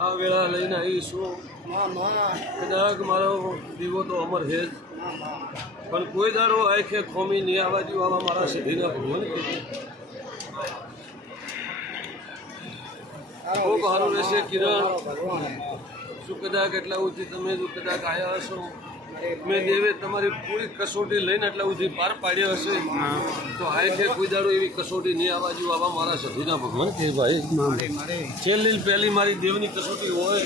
આ વેળા લઈને આવીશું. કદાચ મારો દીવો તો અમર છે જ, પણ કોઈ દારો આંખે ખોમી નહીં આવવા દઉં આવા મારા સિદ્ધિના ભગવાન ખૂબ સારું રહેશે. કિરણ શું કદાચ એટલા સુધી તમે જો કદાચ આવ્યા હશો, મેં દેવે તમારી પૂરી કસોટી લઈને એટલા સુધી પાર પાડ્યા હશે, તો આંખે કોઈ દાડો એવી કસોટી નહીં આવવા દઉં આવા મારા સિદ્ધિના ભગવાન કે ભાઈ છેલ્લી પહેલી મારી દેવની કસોટી હોય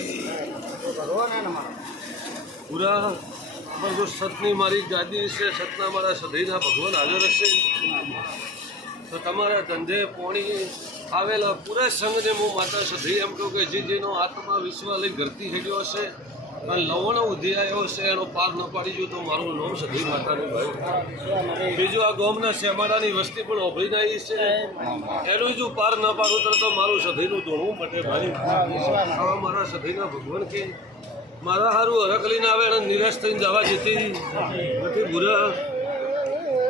પૂરા. પણ જો સતની મારી ગાદી છે, સતના મારા સદૈના ભગવાન હાજર હશે, તો તમારા ધંધે પોણી આવેલા પૂરા સંઘને હું માતા સદૈ એમ કહું કે જેનો આત્મા વિશ્વ લઈ ઘરતી હેડ્યો હશે અને લવણ ઉધી આવ્યો હશે, એનો પાર ન પાડી ગયો તો મારું નામ સદૈ માતાનું ભાઈ. બીજું આ ગોમના શેમાડાની વસ્તી પણ ઓભળીને આવી છે, એનું જો પાર ન પાડું તો મારું સદૈનું ધોણવું મટે ભાઈ. આવા મારા સદૈના ભગવાન કે મારા સારું હરકલીને આવે અને નિરાશ થઈને જવા જતી નથી. બુરા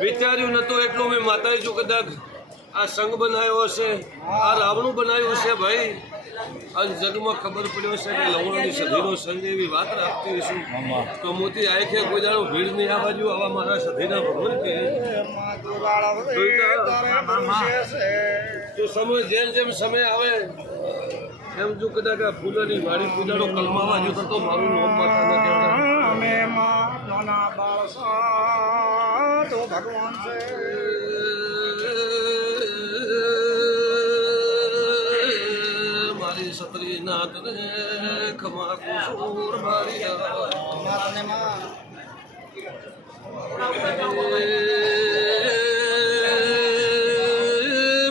વિચાર્યું નતો એટલું મેં માતાએ જો કદાચ આ સંઘ બનાવ્યો હશે, આ રાવણું બનાવ્યું હશે ભાઈ, અને જગમાં ખબર પડ્યો છે કે લવણની સધીનો સંઘ એવી વાત રાખતી હશું, તો મોતી આંખે કોઈ દાડો ભીડ નહીં આવવા જો આવા મારા સધીના ભગવાન કે જો સમય જેમ સમય આવે એમ જો કદાચ આ ફૂલોની વાડી પૂજાડો કલમાવા જો તો મારું નામ માતા ભગવાન છે. મારી સત્રી નાથ ને ખમા કુસુર મારી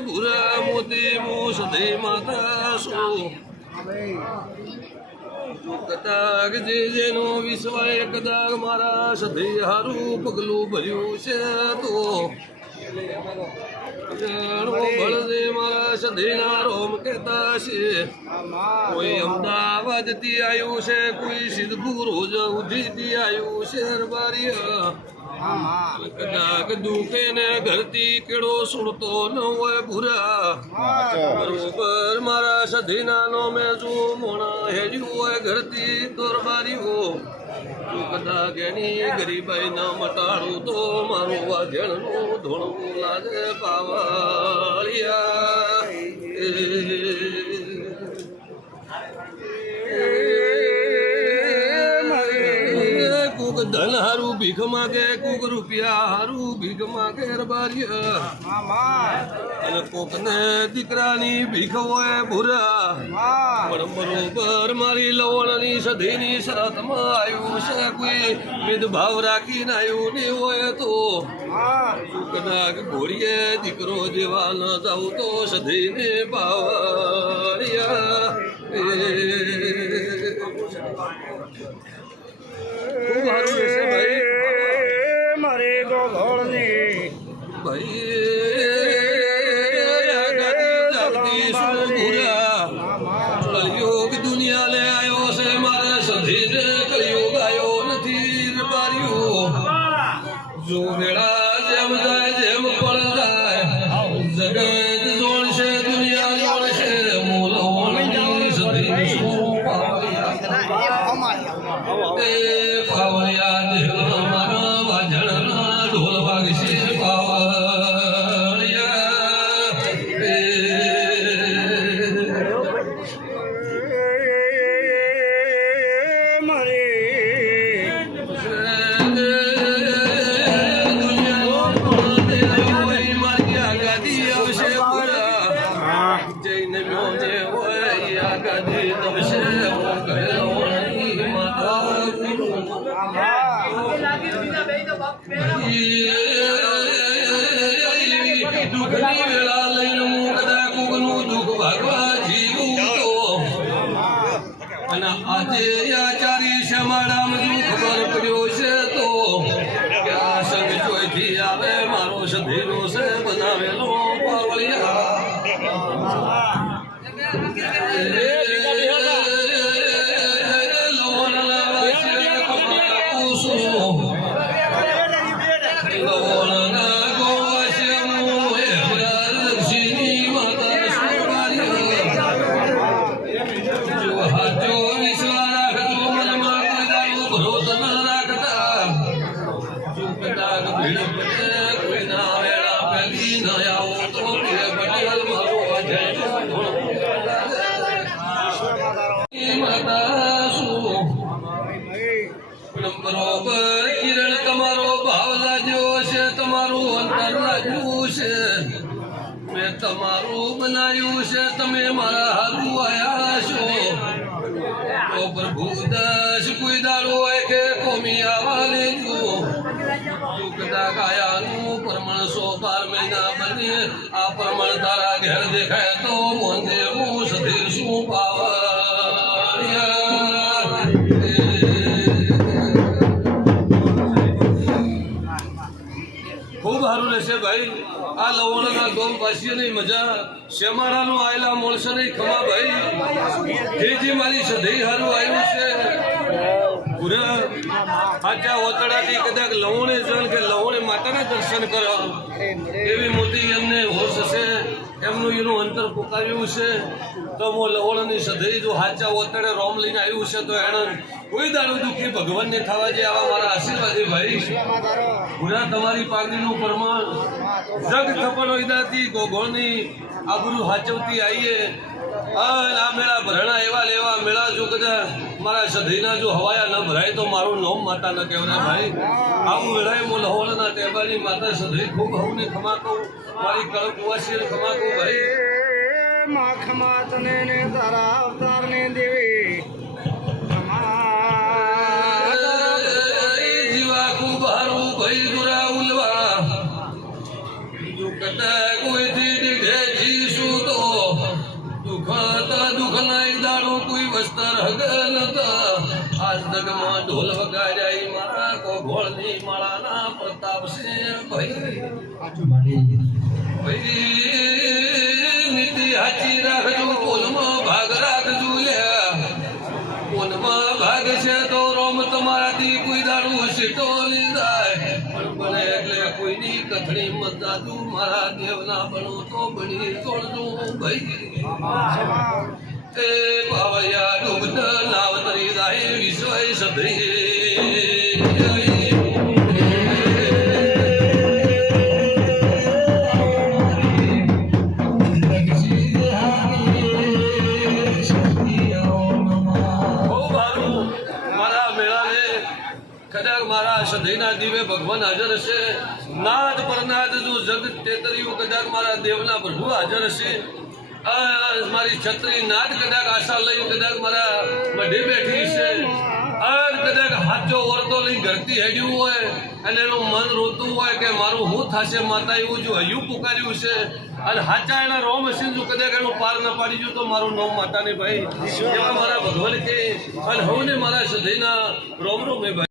ભૂરા મોતી મો સદૈ માતા સો કદાચ જેનો વિશ્વાય કદાચ મારા સદૈ હારું પગલું ભર્યું છે, તો બળદે મારા સદૈના રોમ કહેતા છે. કોઈ અમદાવાદથી આવ્યું છે, કોઈ સિદ્ધપુર રોજ ઉધીથી આવ્યું છે રબારી. કદાચ દુખે ને ઘરથી કેળો સુણતો ન હોય ભૂરા, બરોબર મારા સધીના નો મેં જો મોણા હેડ્યું હોય ઘરથી દોરબારીઓ, કદાચ એની ગરીબાઈ ન મટાડું તો મારું વાજણનું ધોળવું લાગે પાવાળિયા. કુક ધન હારું ભીખ માગે, કુક રૂપિયા હારું ભીખ માગે રબારિયા, અને કોક ને દીકરાની ભીખ હોય ભૂરા, પણ બરોબર મારી લવણની સધીની શરતમાં આવ્યું છે, કોઈ ભેદભાવ રાખીને આવ્યું નહીં હોય તો કદાચ ઘોડીએ દીકરો જેવા ન જાવ તો સધીને પાવરિયા. ખૂબ સારું રહેશે ભાઈ મારે ગોળની ભાઈ કલયુગ દુનિયા લે આવ્યો છે, મારે સધીને કલયુગ આવ્યો નથી રબાર્યું. જો વેળા જેમ જાય જેમ પણ જાય જગત જોડશે દુનિયા જોડશે, મૂલો સધી શું પાવળિયા મારા વાજણના ઢોલ વાગશે પાવળિયા. મારી ગાદી આવશે પૂરા, જઈને મોને હોય આ ગાદી આવશે દુઃખની વેળા લઈને હું કદાચ કોકનું દુઃખ ભાગવા જીવું તો, અને આજે આચારી શમાડામાં જો ખબર પડ્યો છે તો કે આ સંગ જોઈથી આવે મારો સધીનો છે બનાવેલો પાવળિયા. બરોબર કિરણ તમારો ભાવ લાગ્યો છે, તમારું અંતર લાગ્યું છે, મેં તમારું બનાવ્યું છે, તમે મારા હારું આયા છો. તો પ્રભુ દસ કોઈ દાડો હોય કે કોમી આવા લેજો ચૂકતા કાયાનું પ્રમાણ 112 મહિના બની આ પ્રમાણ તારા ઘેર દેખાય તો મોંધે હું સધીર શું પાવા. ખૂબ સારું રહેશે ભાઈ. આ લવણના ગોમ વાસીઓની મજા શેમારાનું આયેલા માણસોની ખમા ભાઈ. જેથી મારી સધી સારું આવ્યું છે પૂરા આચા ઓતડાથી કદાચ લવણે જણ કે લવણે માતાના દર્શન કરો એવી મોટી એમને હોશ હશે. એમનું એનું અંતર પુકાર્યું છે તો હું લવણની સધી જો હાચા ઓતડે રોમ લઈને આવ્યું છે તો એણે કોઈ દાડો દુઃખી ભગવાનને થવા જે આવા મારા આશીર્વાદી ભાઈ. પૂરા તમારી પાઘડીનું પ્રમાણ જગ થપડો ઈદાથી ગોગોળની આબરૂ હાચવતી આવીએ. આ મેળા ભરણા એવા લેવા મેળા જો કદાચ મારા સધીના જો હવાયા ન ભરાય તો મારું નોમ માતા ન કહેવાય ભાઈ. આવું વેળાએ હું લહોળના ટેબાની માતા સધી ખૂબ હવને ખમા કહું, મારી કળ કુવાસીને ખમા કહું ભાઈ. માં ખમા તને ને તારા અવતારને દેવી જીવા ખૂબ હારું ભાઈ દુરા ઉલવા કદાચ કોઈથી દીધે જીશું તો દુઃખ નહીં દાડો કોઈ વસ્તર હગન આજ તકમાં ઢોલ વગાડ્યા મારા કોગોળની માળાના પ્રતાપ છે ભાઈ. નીતિ હાચી રાખજો, પોલમાં ભાગ રાખજો લ્યા. પોલમાં ભાગ છે તો રોમ તમારાથી કોઈ દાડું સીટો લીધાય પણ બને એટલે કોઈની કથણી મત દાદુ મારા દેવના બનો તો બની તોડજો ભાઈ. એ પાવયા ડૂબત નાવતરી રાહે વિશ્વ સધરી. કદાચ મારા સધીના દીવે ભગવાન હાજર હશે. નાદ પરનાદ જો જગત તેતર્યું કદાચ મારા દેવના પ્રભુ હાજર હશે. મારી છત્રી નાદ કદાચ આશા લઈ કદાચ મારા મઢે બેઠી છે. કદાચ હાચો વર્તો લઈ ઘરથી હેડ્યું હોય અને એનું મન રોતું હોય કે મારું શું થશે માતા એવું જો હૈયું પુકાર્યું છે અને હાચા એના રોમ હશે જો કદાચ એનું પાર ન પાડી ગયું તો મારું નામ માતાને ભાઈ એવા મારા ભગવાન કે અને હવે મારા સધીના રોમ રોમ ભાઈ.